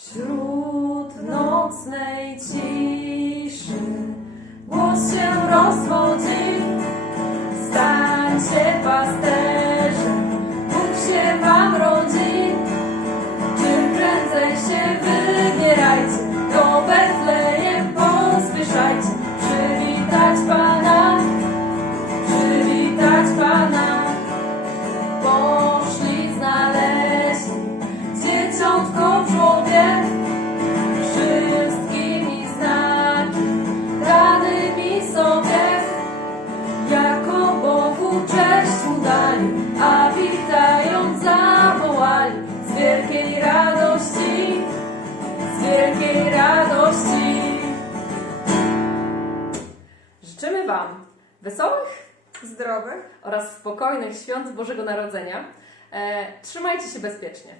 Wśród nocnej ciszy głos się rozwodzi. Stańcie pasterzem, Bóg się wam rodzi. Czym prędzej się wybierajcie, do Betlejem pospieszajcie. Przywitać Pana, sobie. Jako Bogu cześć mu dali, a witając zawołali z wielkiej radości, z wielkiej radości. Życzymy Wam wesołych Zdrowych. oraz spokojnych świąt Bożego Narodzenia. E, trzymajcie się bezpiecznie.